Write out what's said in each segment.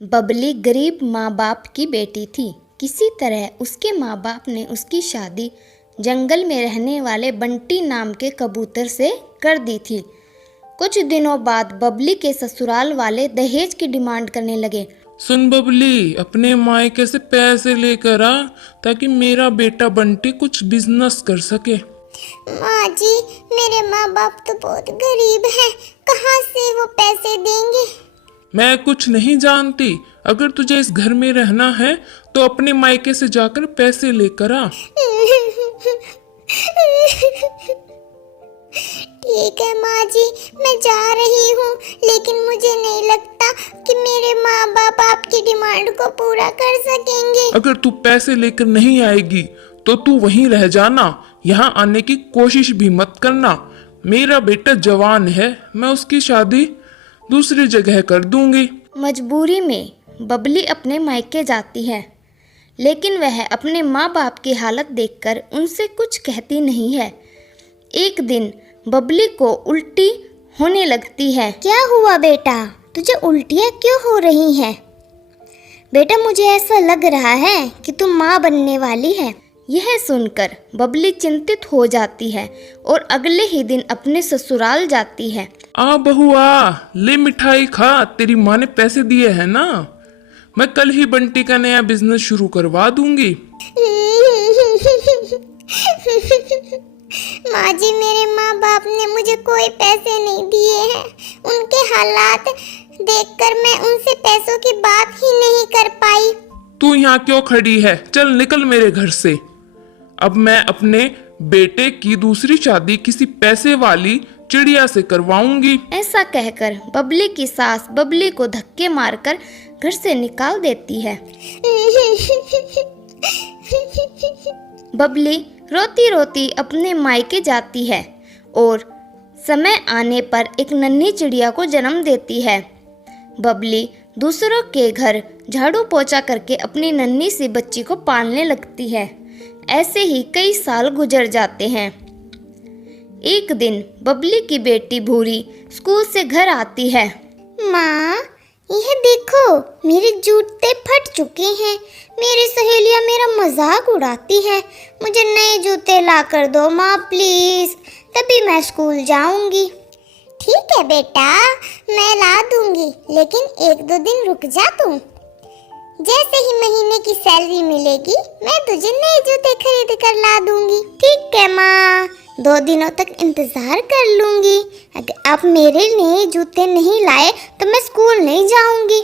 बबली गरीब माँ बाप की बेटी थी। किसी तरह उसके माँ बाप ने उसकी शादी जंगल में रहने वाले बंटी नाम के कबूतर से कर दी थी। कुछ दिनों बाद बबली के ससुराल वाले दहेज की डिमांड करने लगे। सुन बबली, अपने मायके से पैसे लेकर आ ताकि मेरा बेटा बंटी कुछ बिजनेस कर सके। माँ जी, मेरे माँ बाप तो बहुत गरीब हैं, कहाँ से वो पैसे देंगे? मैं कुछ नहीं जानती। अगर तुझे इस घर में रहना है तो अपने मायके से जाकर पैसे लेकर आ। ठीक है माँ जी, मैं जा रही हूँ, लेकिन मुझे नहीं लगता कि मेरे माँ बाप आपकी डिमांड को पूरा कर सकेंगे। अगर तू पैसे लेकर नहीं आएगी तो तू वहीं रह जाना, यहाँ आने की कोशिश भी मत करना। मेरा बेटा जवान है, मैं उसकी शादी दूसरी जगह कर दूंगी। मजबूरी में बबली अपने मायके जाती है, लेकिन वह अपने माँ बाप की हालत देखकर उनसे कुछ कहती नहीं है। एक दिन बबली को उल्टी होने लगती है। क्या हुआ बेटा, तुझे उल्टियाँ क्यों हो रही हैं? बेटा, मुझे ऐसा लग रहा है कि तुम माँ बनने वाली है। यह सुनकर बबली चिंतित हो जाती है और अगले ही दिन अपने ससुराल जाती है। आ बहू आ, ले मिठाई खा, तेरी माँ ने पैसे दिए हैं ना। मैं कल ही बंटी का नया बिजनेस शुरू करवा दूंगी। माँ जी, मेरे माँ बाप ने मुझे कोई पैसे नहीं दिए हैं। उनके हालात देखकर मैं उनसे पैसों की बात ही नहीं कर पाई। तू यहाँ क्यों खड़ी है? चल निकल मेरे घर से। अब मैं अपने बेटे की दूसरी शादी किसी पैसे वाली चिड़िया से करवाऊंगी। ऐसा कहकर बबली की सास बबली को धक्के मारकर घर से निकाल देती है। बबली रोती रोती अपने मायके जाती है और समय आने पर एक नन्ही चिड़िया को जन्म देती है। बबली दूसरों के घर झाड़ू पोछा करके अपनी नन्ही सी बच्ची को पालने लगती है। ऐसे ही कई साल गुजर जाते हैं। एक दिन बबली की बेटी भूरी स्कूल से घर आती है। माँ, यह देखो, मेरे जूते फट चुके हैं। मेरी सहेलियाँ मेरा मजाक उड़ाती है। मुझे नए जूते ला कर दो माँ, प्लीज, तभी मैं स्कूल जाऊंगी। ठीक है बेटा, मैं ला दूंगी, लेकिन 1-2 दिन रुक जा तू। जैसे ही महीने की सैलरी मिलेगी, मैं तुझे नए जूते खरीद कर ला दूंगी। ठीक है माँ, 2 दिनों तक इंतजार कर लूंगी। अगर आप मेरे नए जूते नहीं लाए तो मैं स्कूल नहीं जाऊंगी।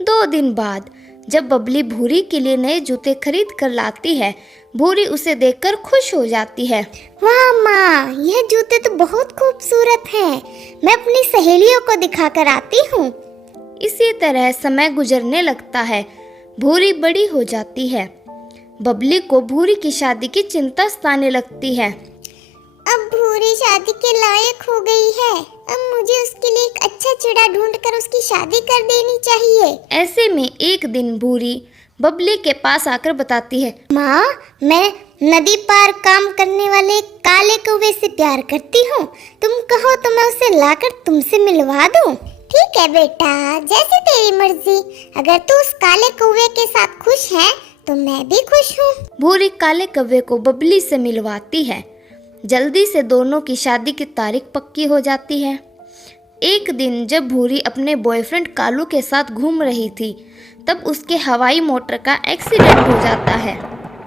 2 दिन बाद जब बबली भूरी के लिए नए जूते खरीद कर लाती है, भूरी उसे देखकर खुश हो जाती है। वाह माँ, यह जूते तो बहुत खूबसूरत हैं। मैं अपनी सहेलियों को दिखा कर आती हूँ। इसी तरह समय गुजरने लगता है। भूरी बड़ी हो जाती है। बबली को भूरी की शादी की चिंता सताने लगती है। अब भूरी शादी के लायक हो गई है। अब मुझे उसके लिए एक अच्छा चिड़ा ढूंढकर उसकी शादी कर देनी चाहिए। ऐसे में एक दिन भूरी बबली के पास आकर बताती है, माँ, मैं नदी पार काम करने वाले काले कौवे से प्यार करती हूँ। तुम कहो तो मैं उसे लाकर तुमसे मिलवा दूँ। ठीक है बेटा, जैसे तेरी मर्जी। अगर तू उस काले कौवे के साथ खुश है तो मैं भी खुश हूँ। भूरी काले कौवे को बबली से मिलवाती है। जल्दी से दोनों की शादी की तारीख पक्की हो जाती है। एक दिन जब भूरी अपने बॉयफ्रेंड कालू के साथ घूम रही थी, तब उसके हवाई मोटर का एक्सीडेंट हो जाता है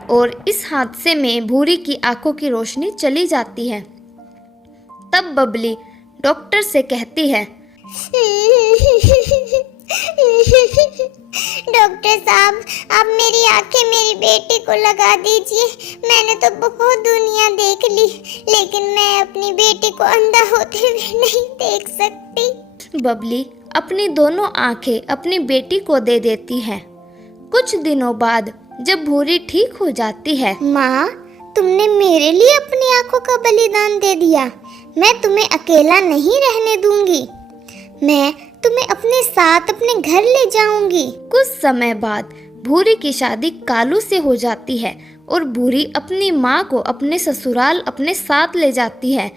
और इस हादसे में भूरी की आंखों की रोशनी चली जाती है। तब बबली डॉक्टर से कहती है, डॉक्टर साहब, आप मेरी आंखें मेरी बेटी को लगा दीजिए। मैंने तो बहुत दुनिया देख ली, लेकिन मैं अपनी बेटी को अंधा होते हुए नहीं देख सकती। बबली अपनी दोनों आंखें अपनी बेटी को दे देती है। कुछ दिनों बाद जब भूरी ठीक हो जाती है, माँ, तुमने मेरे लिए अपनी आंखों का बलिदान दे दिया। मैं तुम्हें अकेला नहीं रहने दूंगी। मैं तुम्हें अपने साथ अपने घर ले जाऊंगी। कुछ समय बाद भूरी की शादी कालू से हो जाती है और भूरी अपनी माँ को अपने ससुराल अपने साथ ले जाती है।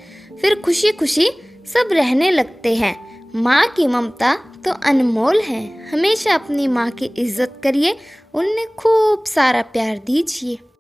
फिर खुशी खुशी सब रहने लगते हैं। माँ की ममता तो अनमोल हैं। हमेशा अपनी माँ की इज्जत करिए, उन्हें खूब सारा प्यार दीजिए।